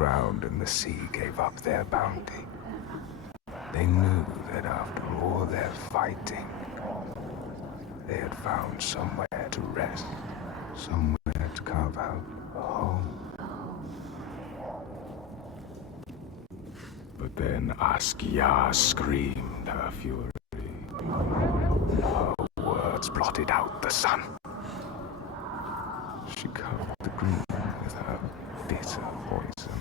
ground and the sea gave up their bounty. They knew that after all their fighting, they had found somewhere to rest, somewhere to carve out a home. But then Askia screamed her fury. Her words blotted out the sun. She covered the green with her bitter poison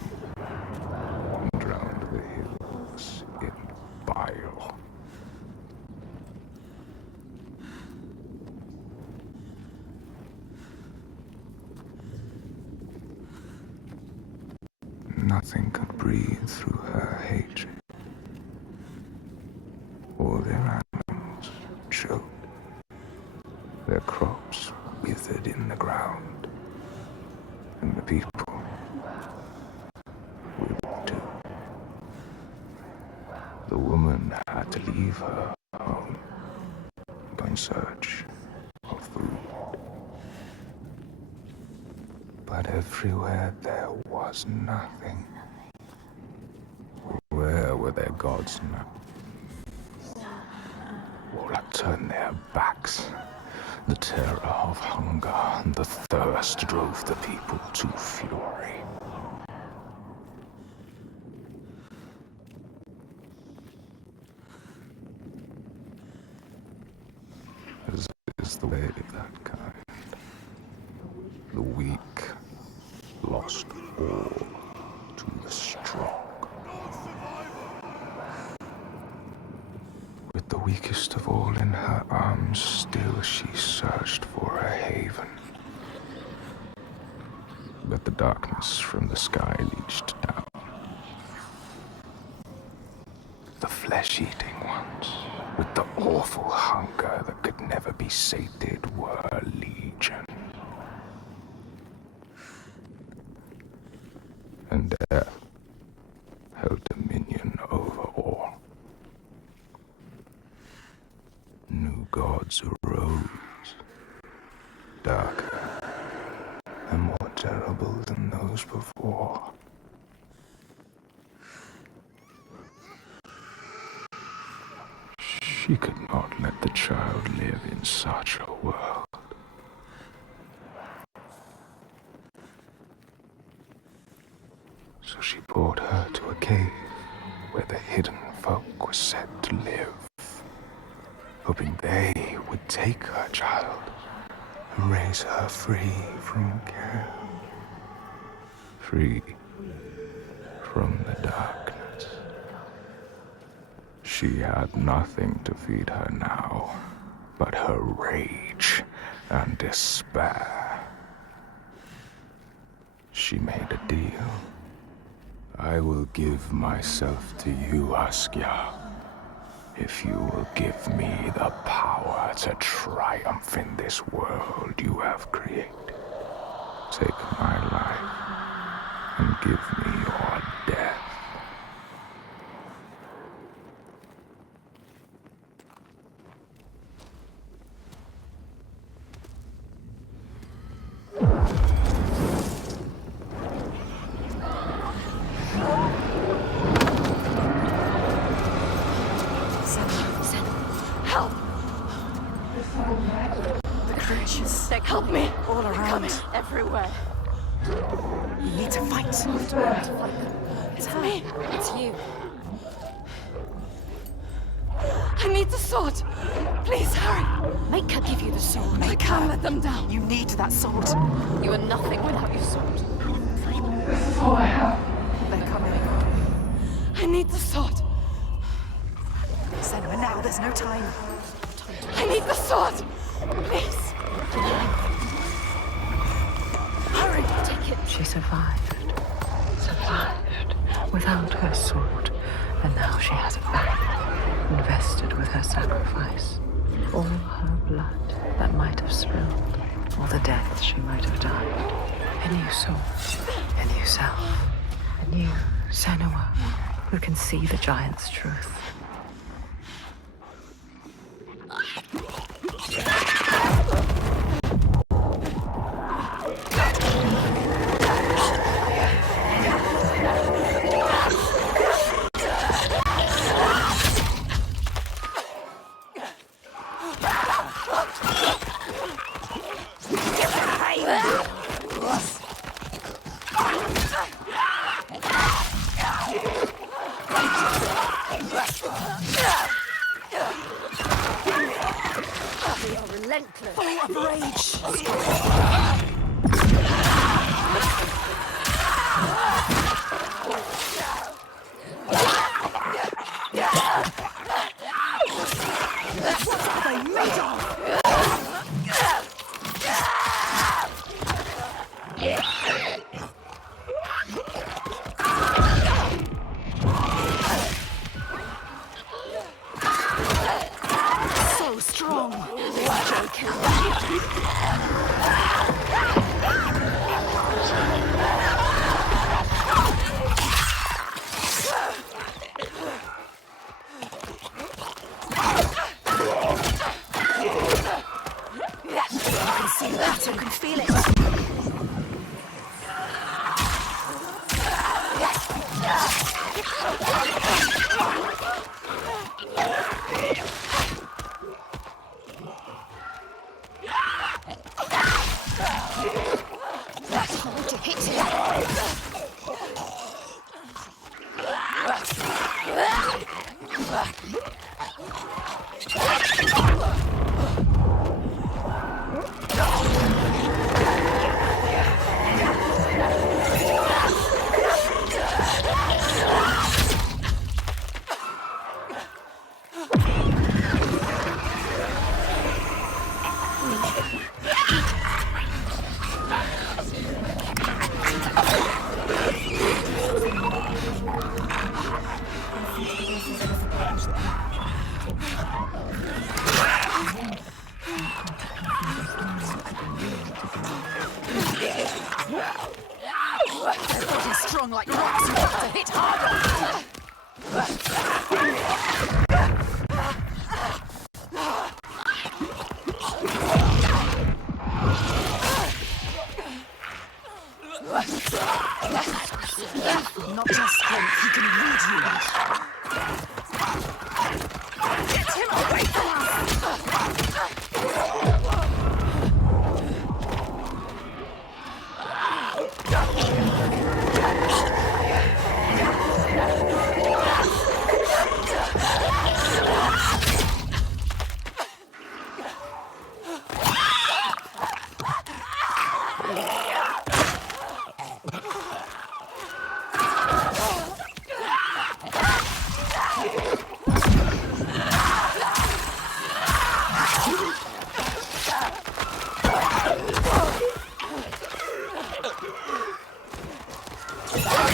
and drowned the hills in bile. Nothing could breathe through her hatred. All their animals choked. Their crops withered in the ground. And the people withered too. The woman had to leave her home, go in search of food. But everywhere there was nothing. Where were their gods now? Warlock turned their backs. The terror of hunger and the thirst drove the people to fury. As is the way of that kind, the weak lost all to the strong. With the weakest of all in her arms, still she searched for a haven. But the darkness from the sky reached down. The flesh-eating ones, with the awful hunger that could never be sated, were legion. And death held dominion over all. New gods arose, darker and more terrible than those before. She could not let the child live in such a world. So she brought her to a cave where the hidden folk were said to live, hoping they would take her child and raise her free from care, free from the darkness. She had nothing to feed her now but her rage and despair. She made a deal. I will give myself to you, Askia, if you will give me the power to triumph in this world you have created. Take my life and give me your death. Help me! All around. Everywhere. You need to fight. It's me. It's you. I need the sword. Please hurry. Make her give you the sword. I can't let them down. You need that sword. You are nothing without your sword. This is all I have. They're coming. I need the sword. Senua, now, there's no time. I need the sword. Please. Hurry! Take it. She survived without her sword, and now she has it back, invested with her sacrifice. All her blood that might have spilled, all the death she might have died. A new soul, a new self, a new Senua who can see the giant's truth. So strong. I can see the pattern, can feel it. Hard to hit him. Their body's strong like rocks. You have to hit harder. Not just strength, he can read you. Get him away from us!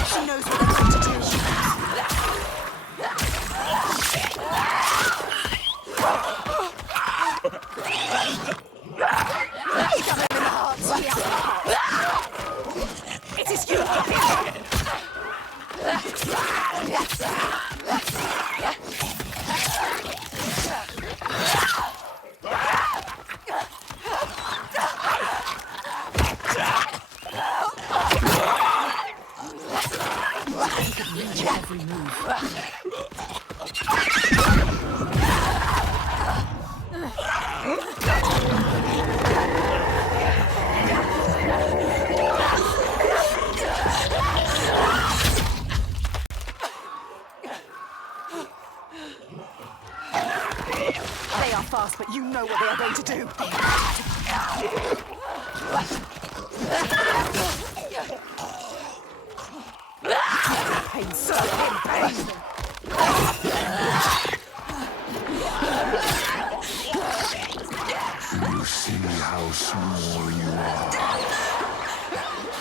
She knows what they're going to do. Stab him in the heart. He has the heart. It is you. Every move. They are fast, but you know what they are going to do. Pain, serve him, pain. Do you see how small you are?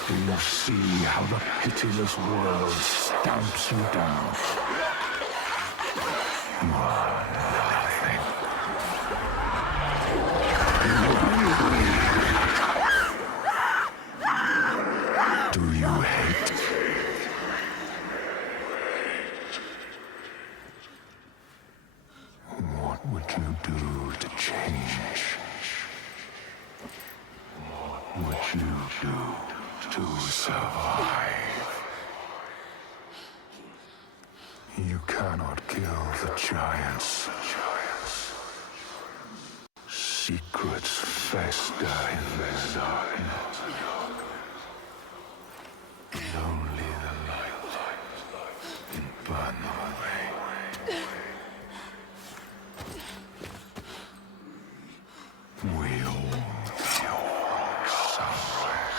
Do you see how the pitiless world stamps you down? You are nothing. Do you hate? What would you do to change? What would you do to survive? You cannot kill the giants. Secrets fester in the darkness. Only the light can burn them away. We all somewhere.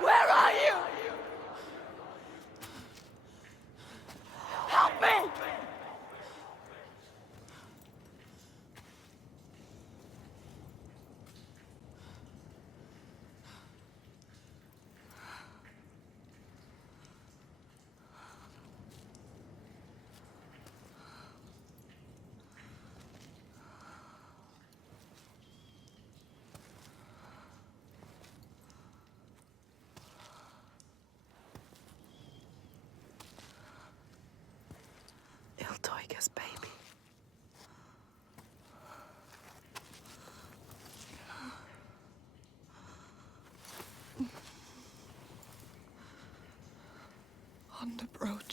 Where are you? Help me!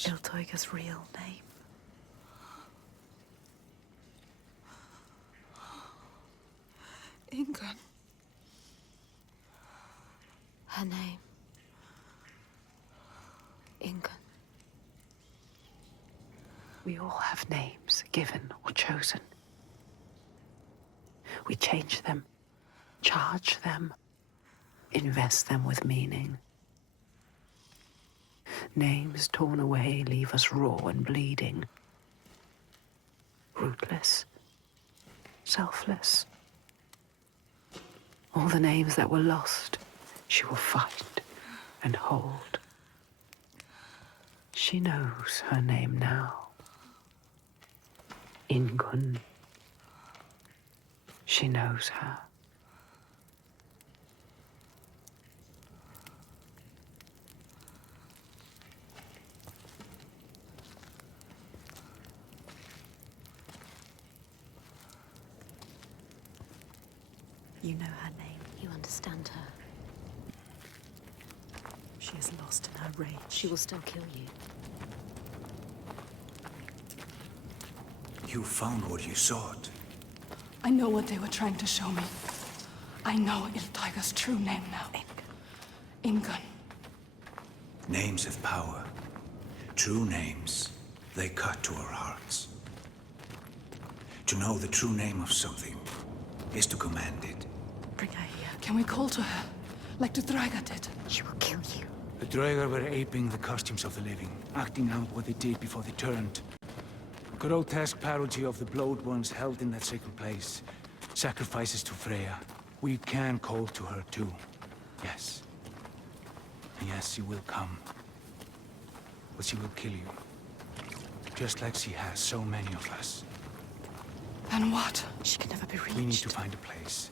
Iltoiga's real name. Ingun. Her name. Ingun. We all have names, given or chosen. We change them, charge them, invest them with meaning. Names torn away leave us raw and bleeding. Rootless, selfless. All the names that were lost, she will fight and hold. She knows her name now. Ingun. She knows her. You know her name. You understand her. She is lost in her rage. She will still kill you. You found what you sought. I know what they were trying to show me. I know Iltaiga's true name now. Ingun. Names have power. True names, they cut to our hearts. To know the true name of something is to command it. Bring her here. Can we call to her, like the Draga did? She will kill you. The Draugr were aping the costumes of the living, acting out what they did before they turned. Grotesque parody of the blowed ones held in that sacred place. Sacrifices to Freya. We can call to her too. Yes. And yes, she will come. But she will kill you. Just like she has so many of us. Then what? She can never be reached. We need to find a place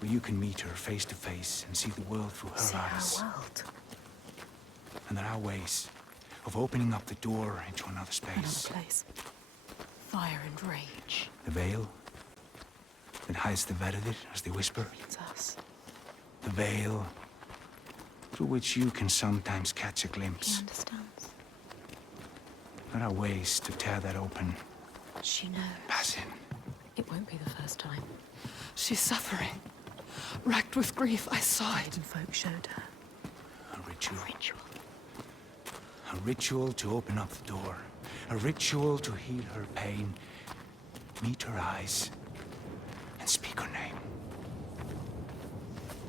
where you can meet her face to face and see the world through her See eyes. our world. And there are ways of opening up the door into another Another space. place. Fire and rage. The veil that hides the Verdir as they whisper. It's us. The veil through which you can sometimes catch a He glimpse. understands. There are ways to tear that open. She knows. Pass in. It won't be the first time. She's suffering. Racked with grief, I saw it. Hidden folk showed her. A ritual. Ritual. A ritual to open up the door. A ritual to heal her pain. Meet her eyes. And speak her name.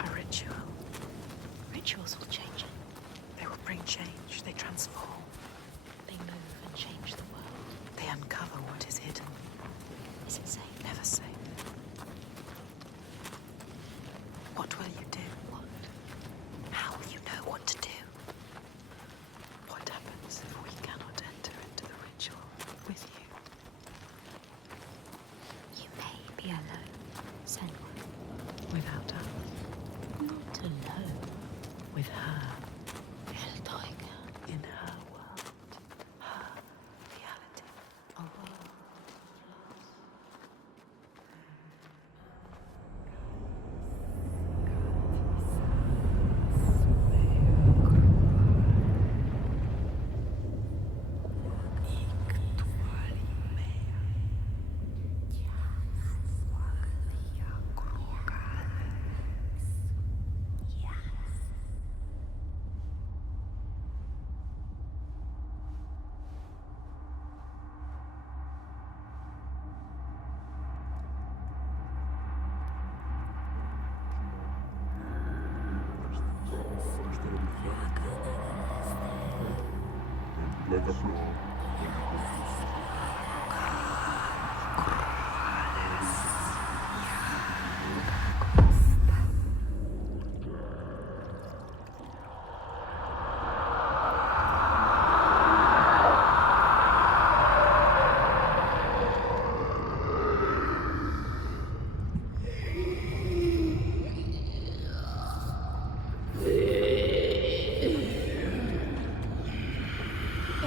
A ritual. Rituals will change it. They will bring change. They transform. They move and change the world. They uncover what is hidden. Is it safe? Never safe. What will you do? What? How will you know what to do? What happens if we cannot enter into the ritual with you? You may be alone, Senua. Without her? Not alone. With her. Hellblade. In her world. Her reality. A world.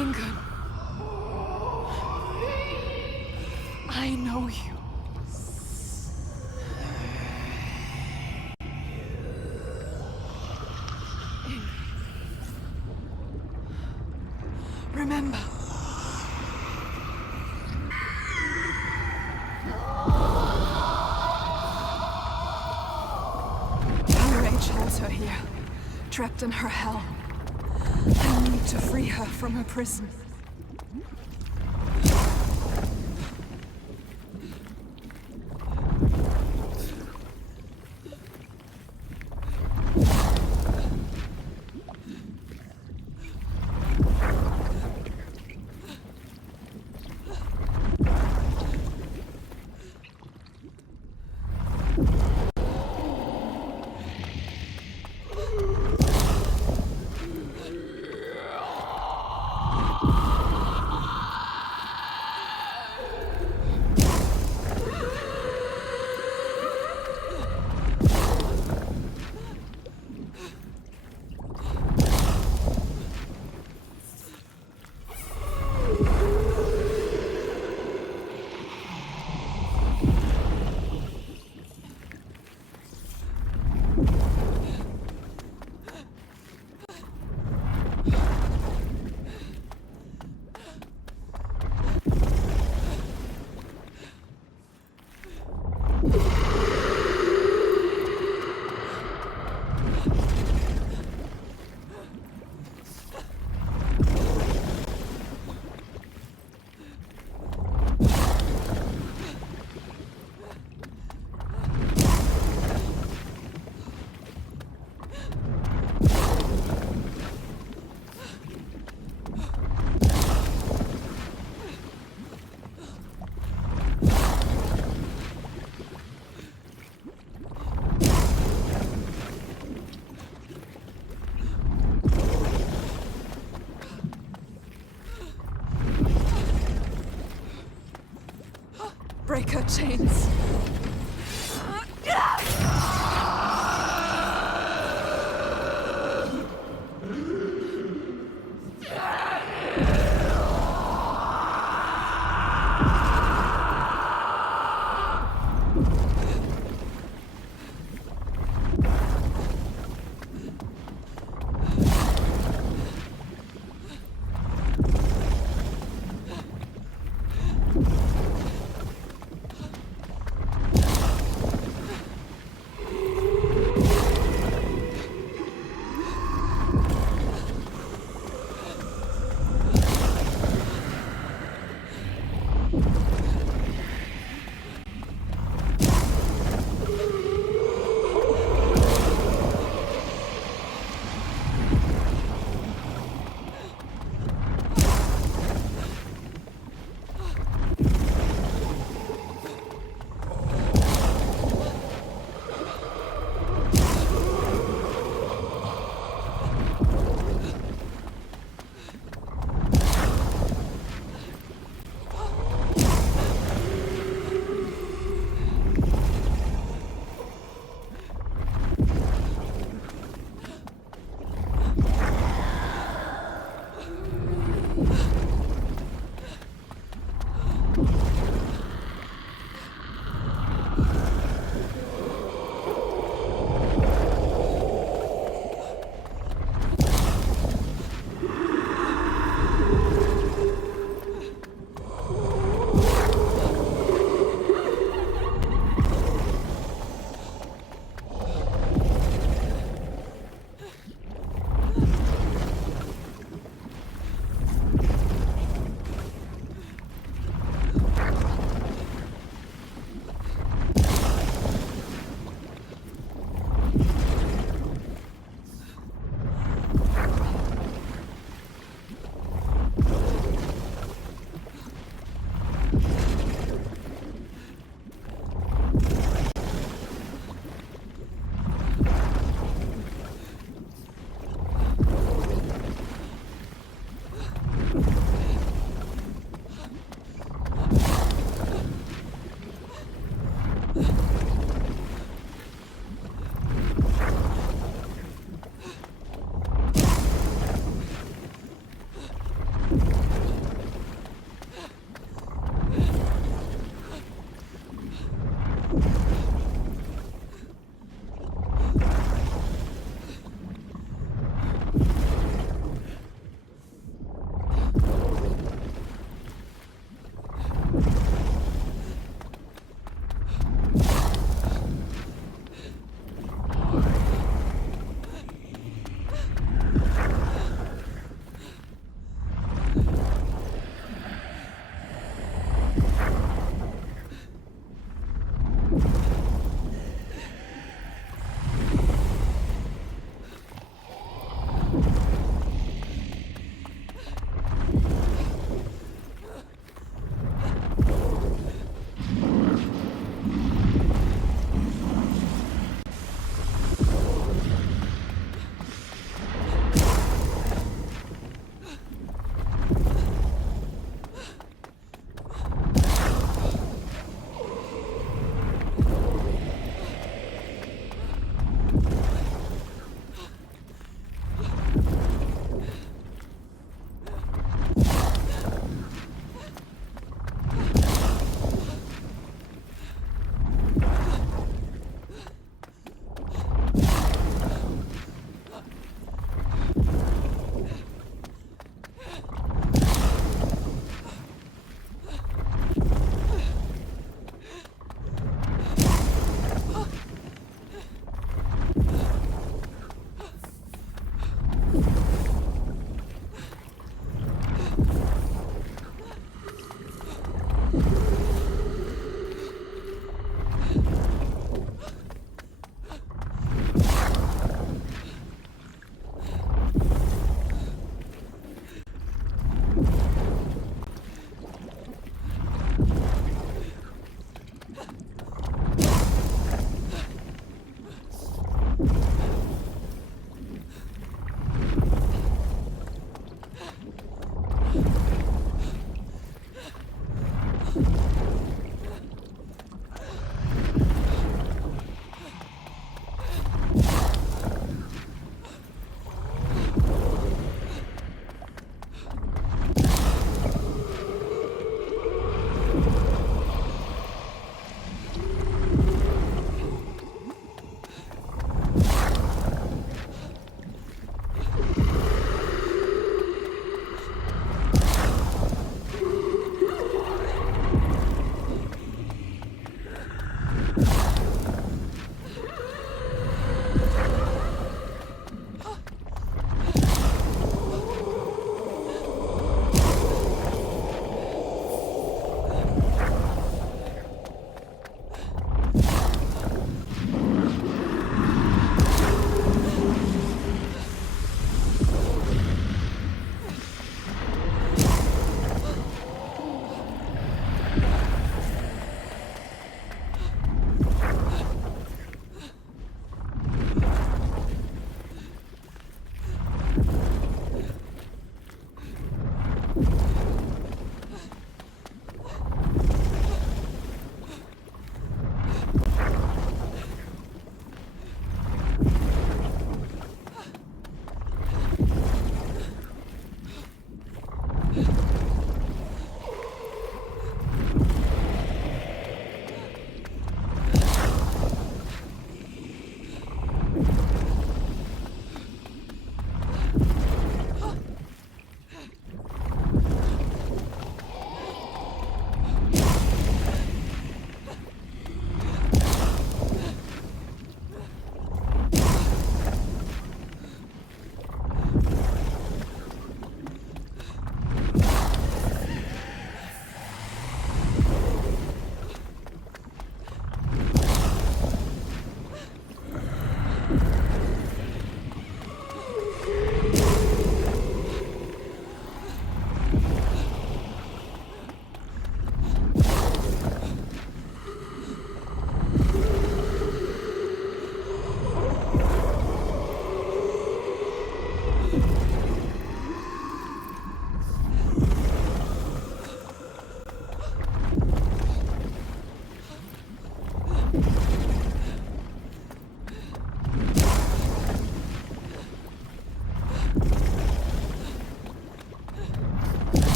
Ingun. remember. Her rage holds her here, trapped in her hell. I need to free her from her prison. Break her chains.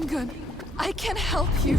Ingun, I can help you.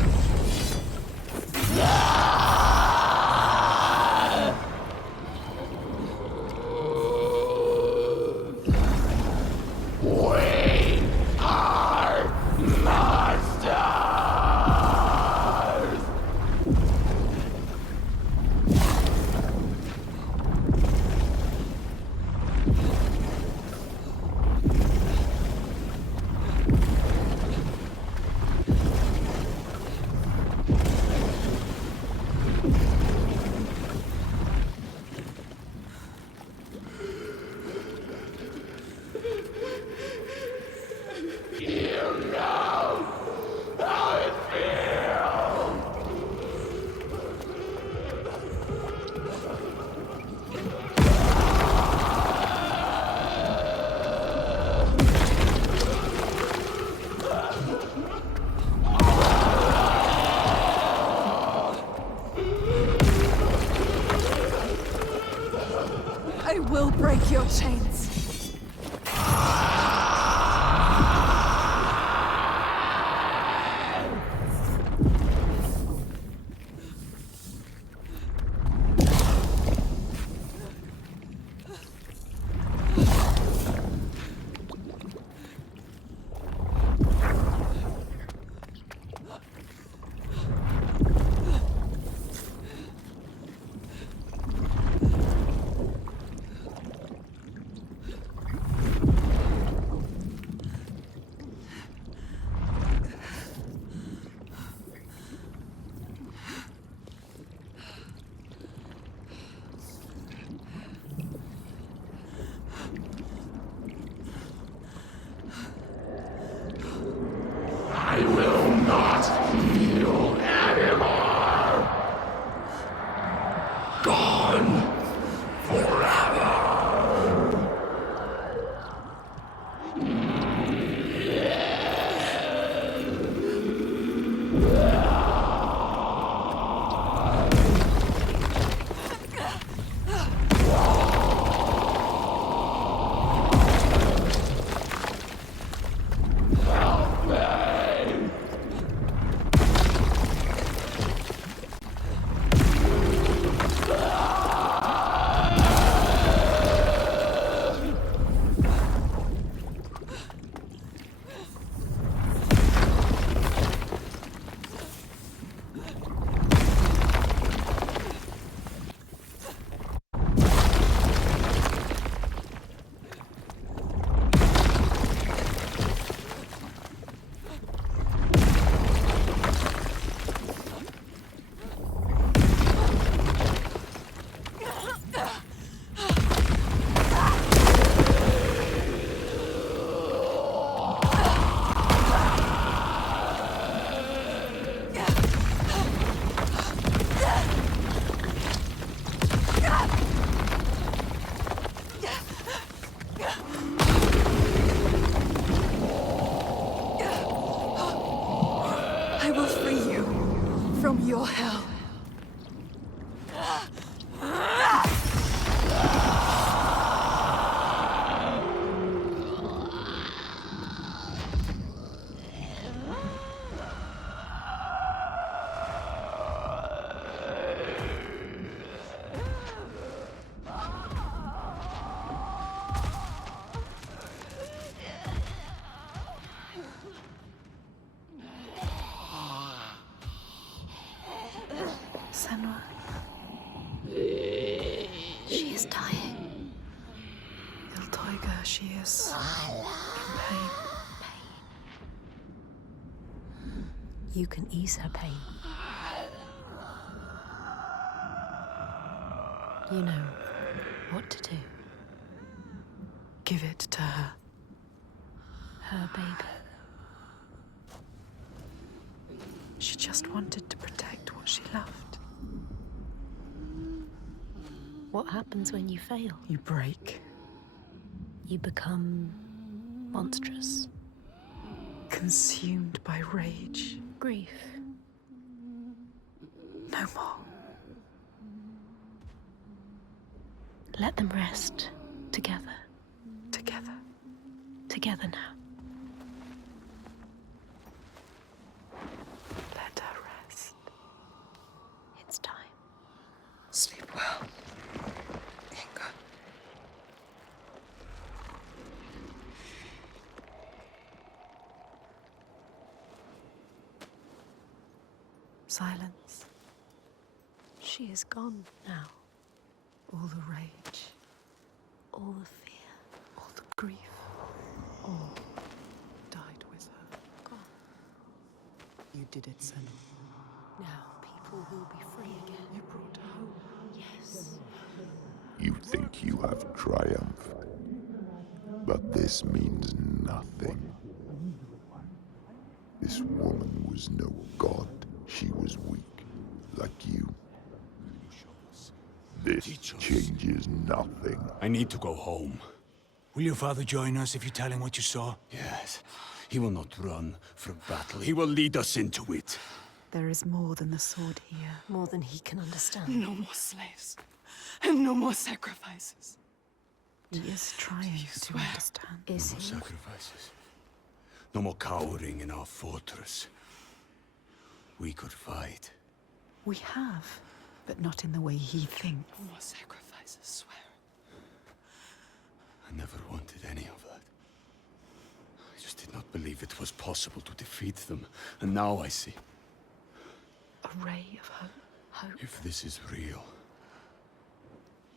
I will break your chains. I will not heal anymore. Gone forever. I will free you from your hell. Senua. She is dying. Iltoiga, she is in pain. You can ease her pain. You know what to do. Give it to her. Her baby. She just wanted to protect what she loved. What happens when you fail? You break. You become monstrous. Consumed by rage. Grief. No more. Let them rest together. Together. Together now. Silence. She is gone now. All the rage, all the fear, all the grief, all died with her. Gone. You did it, Senna. Now people will be free again. You brought hope. Yes. You think you have triumphed, but this means nothing. This woman was no god. She was weak, like you. This changes nothing. I need to go home. Will your father join us if you tell him what you saw? Yes. He will not run from battle. He will lead us into it. There is more than the sword here. More than he can understand. No more slaves. And no more sacrifices. He is trying to swear? understand. Is No more he? sacrifices. No more cowering in our fortress. We could fight. We have, but not in the way he thinks. No more sacrifices, swear. I never wanted any of that. I just did not believe it was possible to defeat them. And now I see. A ray of hope. Hope. If this is real,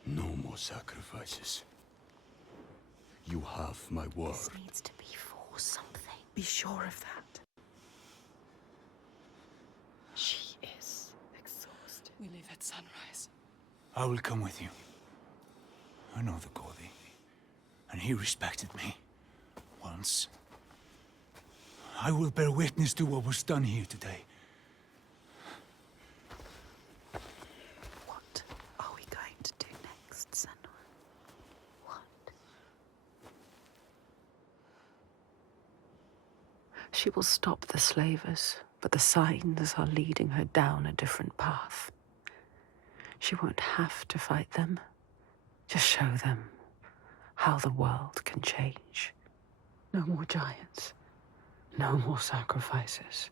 no more sacrifices. You have my word. This needs to be for something. Be sure of that. She is exhausted. We leave at sunrise. I will come with you. I know the Gordy, and he respected me. Once. I will bear witness to what was done here today. What are we going to do next, Senna? What? She will stop the slavers, but the signs are leading her down a different path. She won't have to fight them. Just show them how the world can change. No more giants. No more sacrifices.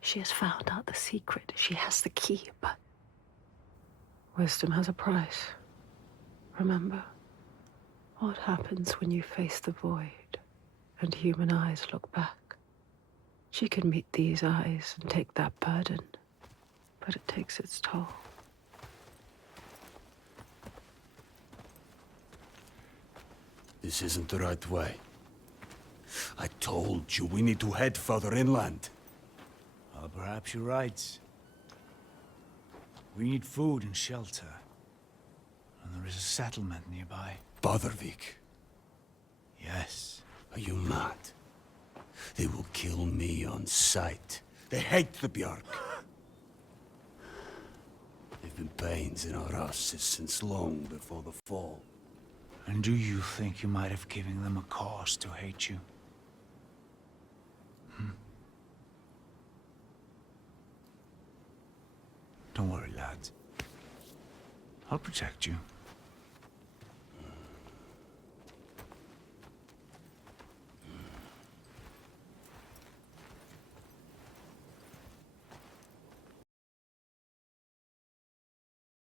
She has found out the secret. She has the key, but wisdom has a price. Remember? What happens when you face the void and human eyes look back? She can meet these eyes and take that burden, but it takes its toll. This isn't the right way. I told you we need to head further inland. Well, perhaps you're right. We need food and shelter. And there is a settlement nearby. Bothervik. Yes. Are you mad? They will kill me on sight. They hate the Bjark. They've been pains in our houses since long before the fall. And do you think you might have given them a cause to hate you? Don't worry, lad. I'll protect you.